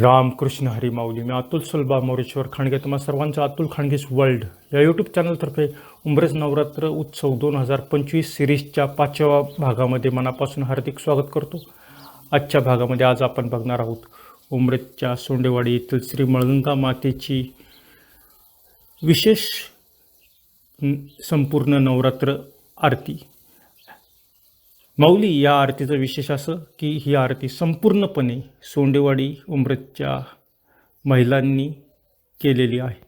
रामकृष्ण हरी माऊली मी अतुल सुलभा मोरेश्वर खाणगे तुम्हा सर्वांचं अतुल खाणगेस वर्ल्ड या यूट्यूब चॅनलतर्फे उमरेज नवरात्र उत्सव दोन हजार पंचवीस सिरीजच्या पाचव्या भागामध्ये मनापासून हार्दिक स्वागत करतो. आजच्या भागामध्ये आज आपण बघणार आहोत उमरेजच्या सोंडेवाडी येथील श्री मळगंगा मातेची विशेष संपूर्ण नवरात्र आरती. माऊली या आरतीचं विशेष असं की ही आरती संपूर्णपणे सोंडेवाडी उमरतच्या महिलांनी केलेली आहे.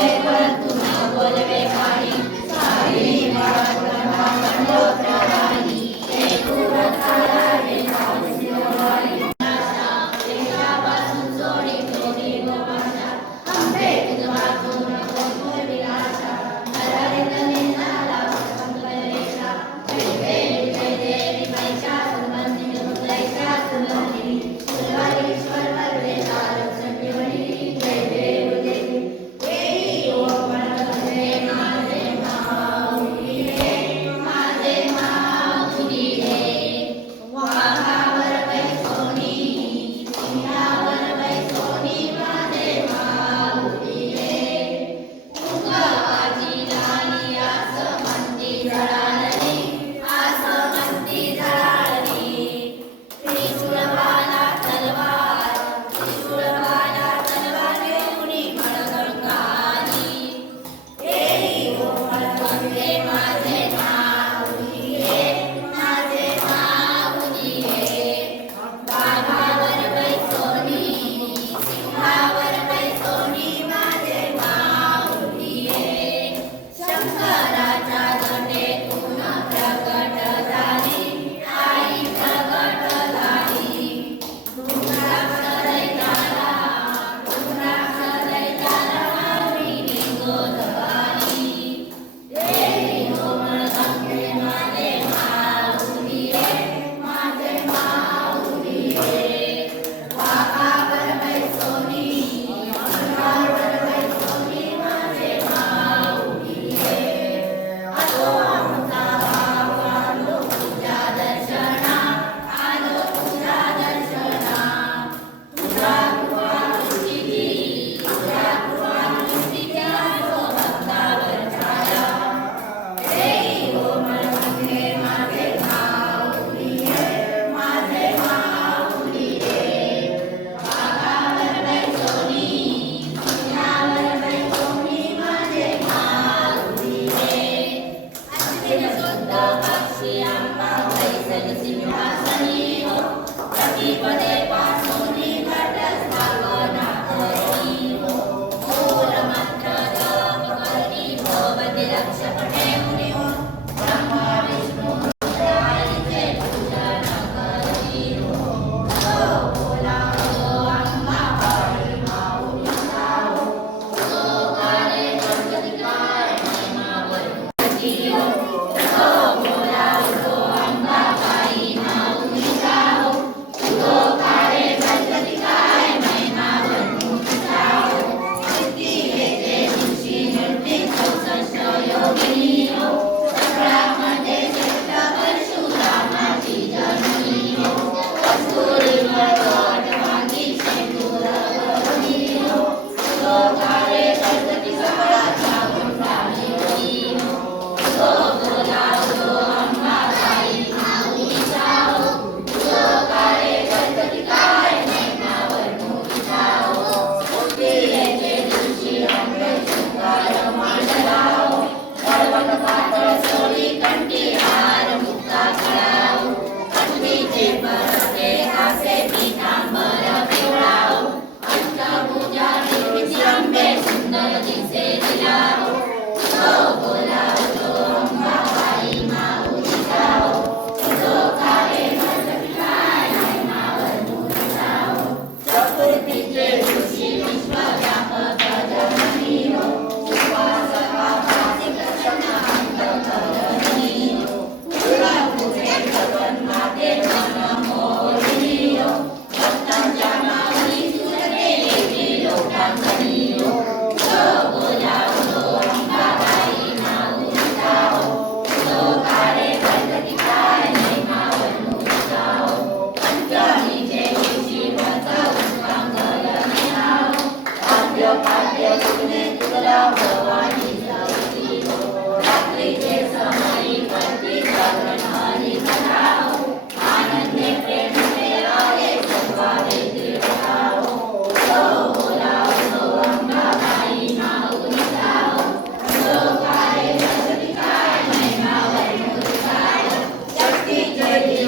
Amen.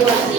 Gracias.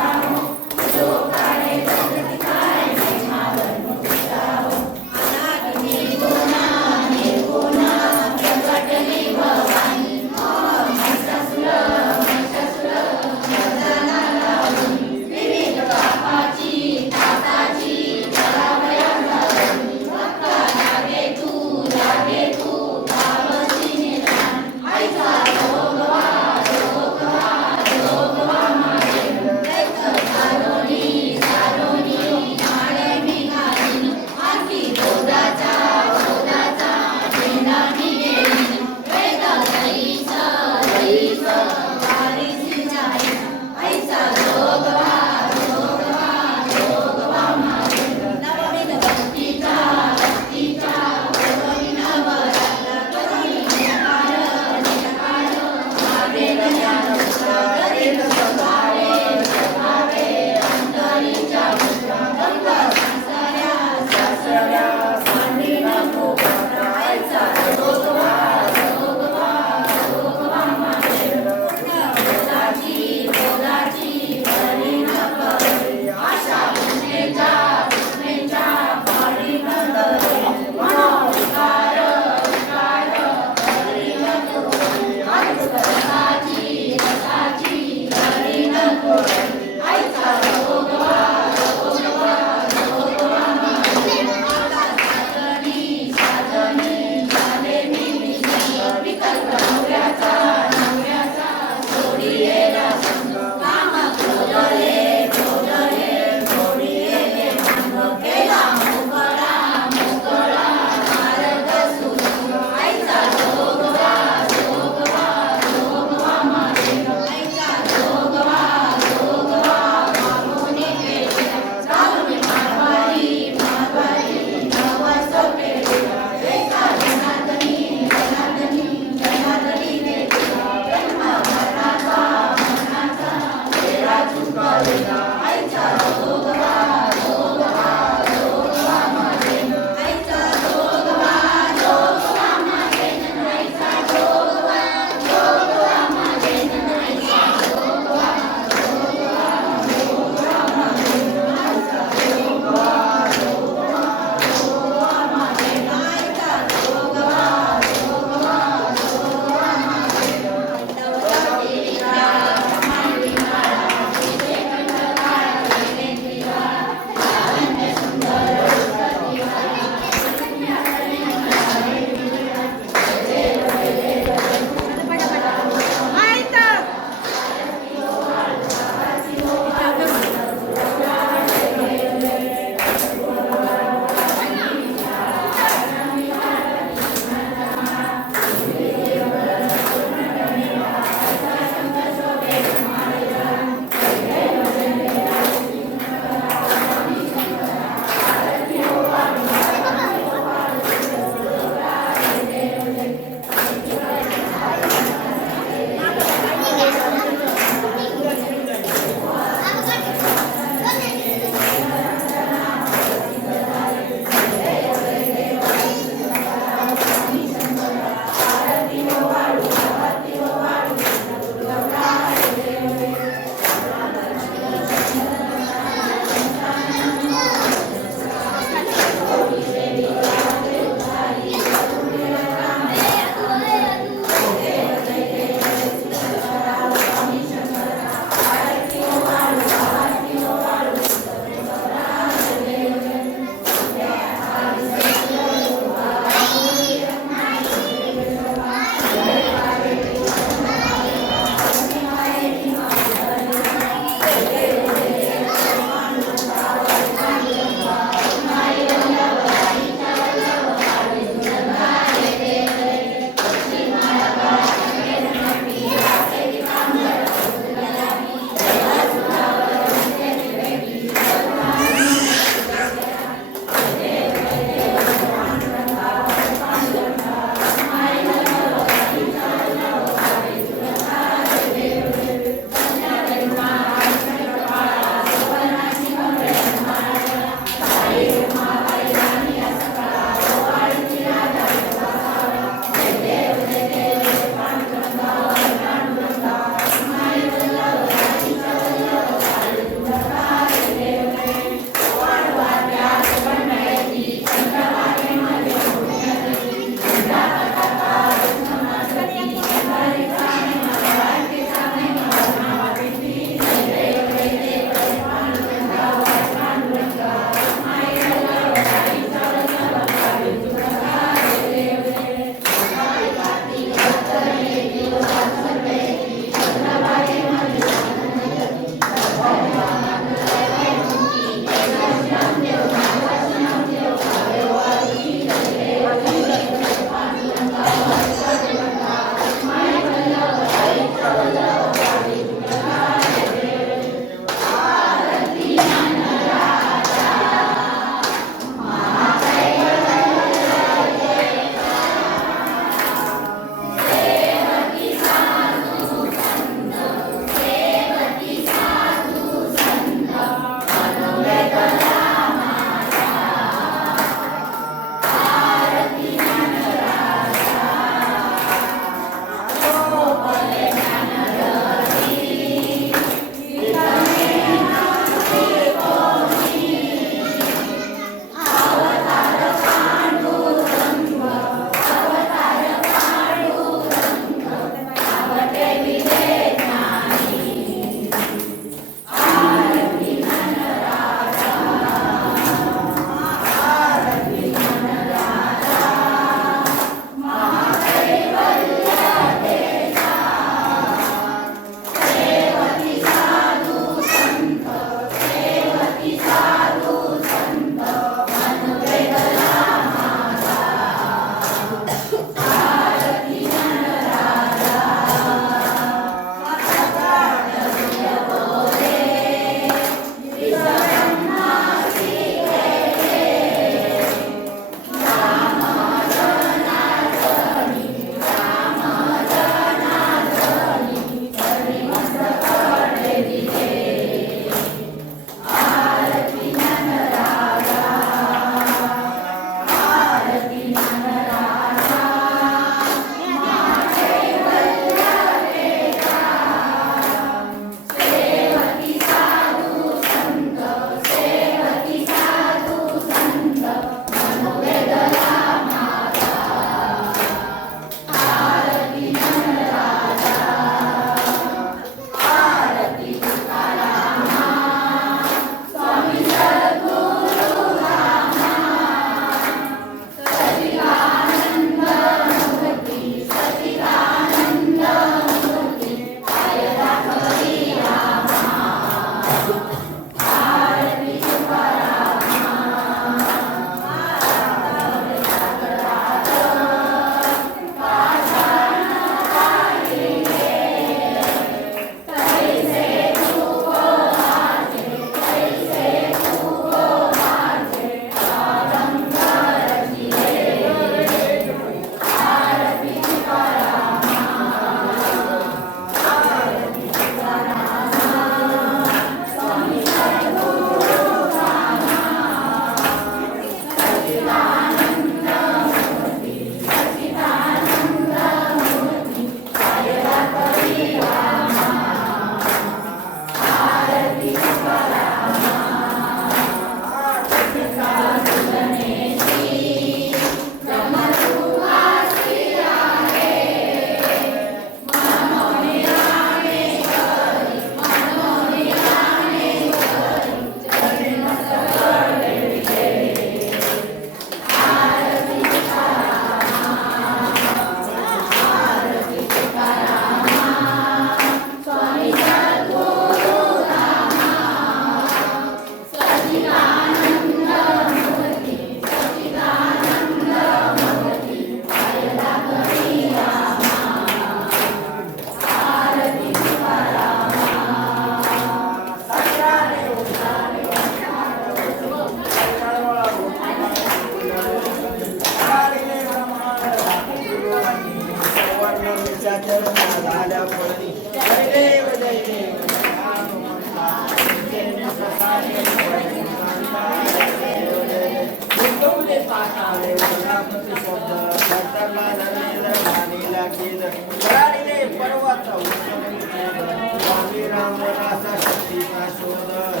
Father.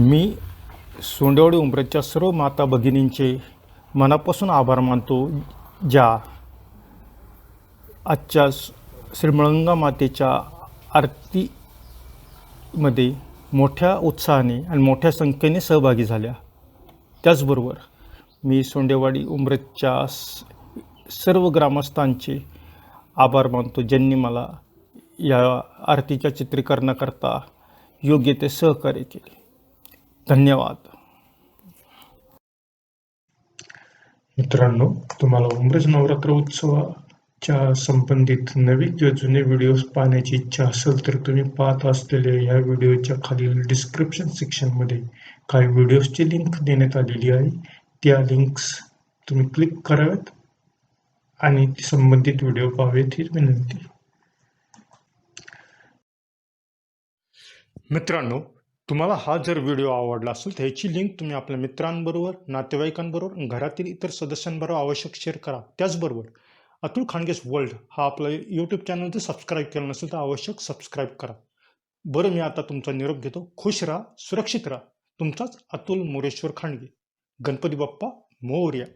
मी सोंडवडी उमरेच्या सर्व माता भगिनींचे मनापासून आभार मानतो ज्या आजच्या श्रीमळंगा मातेच्या आरतीमध्ये मोठ्या उत्साहाने आणि मोठ्या संख्येने सहभागी झाल्या. त्याचबरोबर मी सोंडेवाडी उंबरच्या सर्व ग्रामस्थांचे आभार मानतो ज्यांनी मला या आरतीच्या चित्रीकरणाकरता योग्य ते सहकार्य केले. धन्यवाद. मित्रांनो तुम्हाला उमरेज नवरात्र च्या संबंधित नवीन किंवा जुने व्हिडिओज पाहण्याची इच्छा असेल तर तुम्ही पाहत असलेल्या या व्हिडिओच्या खालील डिस्क्रिप्शन सेक्शनमध्ये काही व्हिडिओजची लिंक देण्यात आलेली आहे. त्या लिंक्स तुम्ही क्लिक कराव्यात आणि संबंधित व्हिडिओ पाहावेत ही विनंती. मित्रांनो तुम्हाला हा जर व्हिडिओ आवडला असेल तर ह्याची लिंक तुम्ही आपल्या मित्रांबरोबर नातेवाईकांबरोबर घरातील इतर सदस्यांबरोबर आवश्यक शेअर करा. त्याचबरोबर अतुल खांडगेस वर्ल्ड हा आपला यूट्यूब चॅनल जर सबस्क्राईब केला नसेल तर आवश्यक सबस्क्राईब करा. बरं मी आता तुमचा निरोप घेतो. खुश राहा सुरक्षित राहा. तुमचाच अतुल मोरेश्वर खांडगे गणपती बाप्पा मोर्या.